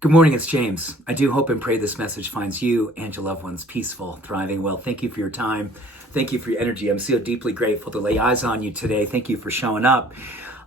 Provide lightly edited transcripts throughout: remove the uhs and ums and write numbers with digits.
Good morning, it's James. I do hope and pray this message finds you and your loved ones peaceful, thriving well. Thank you for your time. Thank you for your energy. I'm so deeply grateful to lay eyes on you today. Thank you for showing up.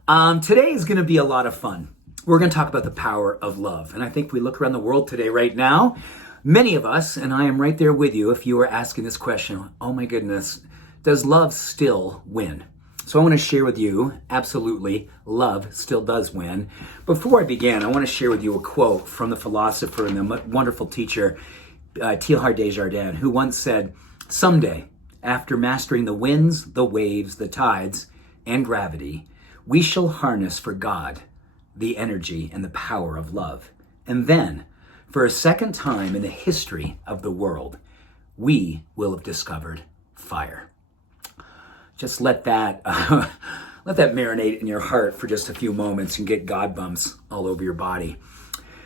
Today is going to be a lot of fun. We're going to talk about the power of love. And I think we look around the world today right now, many of us, and I am right there with you if you are asking this question, oh my goodness, does love still win? So I want to share with you, absolutely, love still does win. Before I begin, I want to share with you a quote from the philosopher and the wonderful teacher, Teilhard de Chardin, who once said, "Someday, after mastering the winds, the waves, the tides, and gravity, we shall harness for God the energy and the power of love. And then, for a second time in the history of the world, we will have discovered fire." Just let that marinate in your heart for just a few moments and get God bumps all over your body.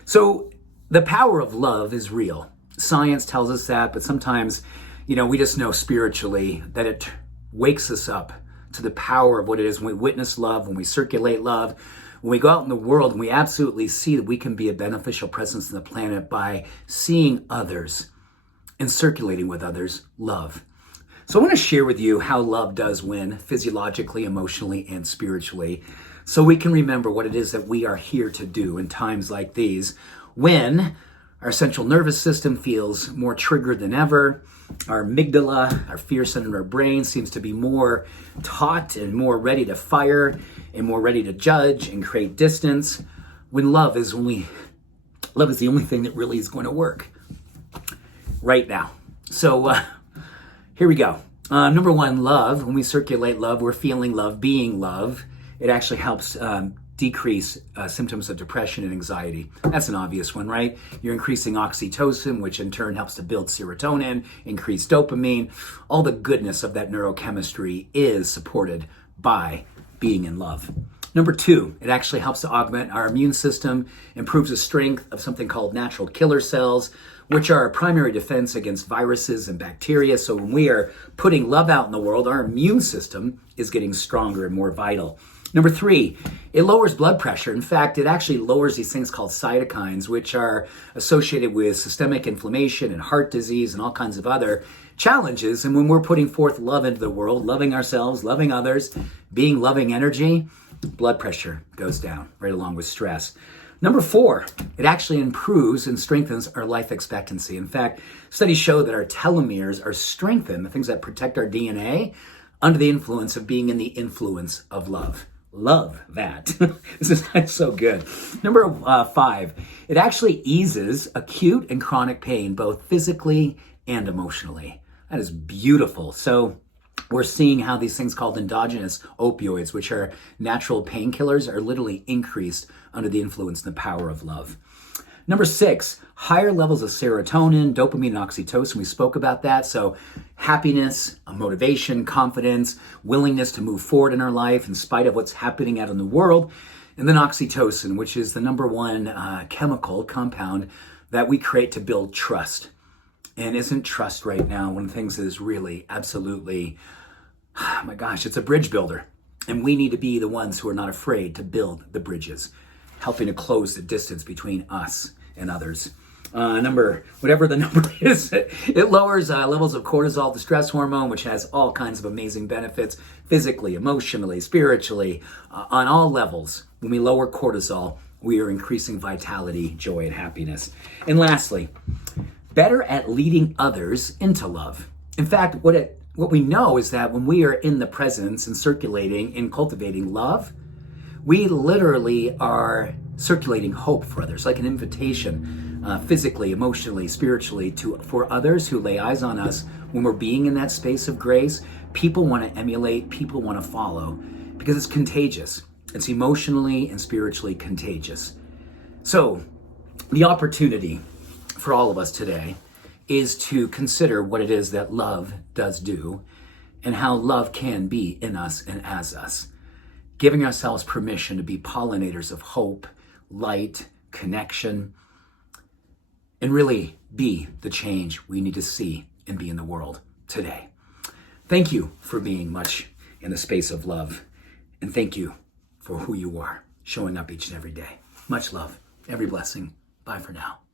So the power of love is real. Science tells us that, but sometimes, we just know spiritually that it wakes us up to the power of what it is when we witness love, when we circulate love, when we go out in the world and we absolutely see that we can be a beneficial presence on the planet by seeing others and circulating with others love. So I want to share with you how love does win physiologically, emotionally, and spiritually, so we can remember what it is that we are here to do in times like these, when our central nervous system feels more triggered than ever, our amygdala, our fear center in our brain, seems to be more taut and more ready to fire and more ready to judge and create distance, when love is the only thing that really is going to work right now. So here we go. Number one, love. When we circulate love, we're feeling love, being love. It actually helps decrease symptoms of depression and anxiety. That's an obvious one, right? You're increasing oxytocin, which in turn helps to build serotonin, increase dopamine. All the goodness of that neurochemistry is supported by being in love. Number two, it actually helps to augment our immune system, improves the strength of something called natural killer cells, which are a primary defense against viruses and bacteria. So when we are putting love out in the world, our immune system is getting stronger and more vital. Number three, it lowers blood pressure. In fact, it actually lowers these things called cytokines, which are associated with systemic inflammation and heart disease and all kinds of other challenges. And when we're putting forth love into the world, loving ourselves, loving others, being loving energy, blood pressure goes down right along with stress. Number four, it actually improves and strengthens our life expectancy. In fact, studies show that our telomeres are strengthened, the things that protect our DNA, under the influence of being in the influence of love. Love that. This is so good. Number five, it actually eases acute and chronic pain, both physically and emotionally. That is beautiful. So we're seeing how these things called endogenous opioids, which are natural painkillers, are literally increased under the influence and the power of love. Number six, higher levels of serotonin, dopamine, and oxytocin. We spoke about that. So happiness, motivation, confidence, willingness to move forward in our life in spite of what's happening out in the world. And then oxytocin, which is the number one chemical compound that we create to build trust. And isn't trust right now one of the things that is really absolutely, oh my gosh, it's a bridge builder. And we need to be the ones who are not afraid to build the bridges, helping to close the distance between us and others. Whatever the number is, it lowers levels of cortisol, the stress hormone, which has all kinds of amazing benefits physically, emotionally, spiritually, on all levels. When we lower cortisol, we are increasing vitality, joy, and happiness. And lastly, better at leading others into love. In fact, what we know is that when we are in the presence and circulating and cultivating love, we literally are circulating hope for others, like an invitation, physically, emotionally, spiritually, for others who lay eyes on us. When we're being in that space of grace, people want to emulate, people want to follow, because it's contagious. It's emotionally and spiritually contagious. So the opportunity for all of us today is to consider what it is that love does do and how love can be in us and as us. Giving ourselves permission to be pollinators of hope, light, connection, and really be the change we need to see and be in the world today. Thank you for being much in the space of love. And thank you for who you are, showing up each and every day. Much love, every blessing. Bye for now.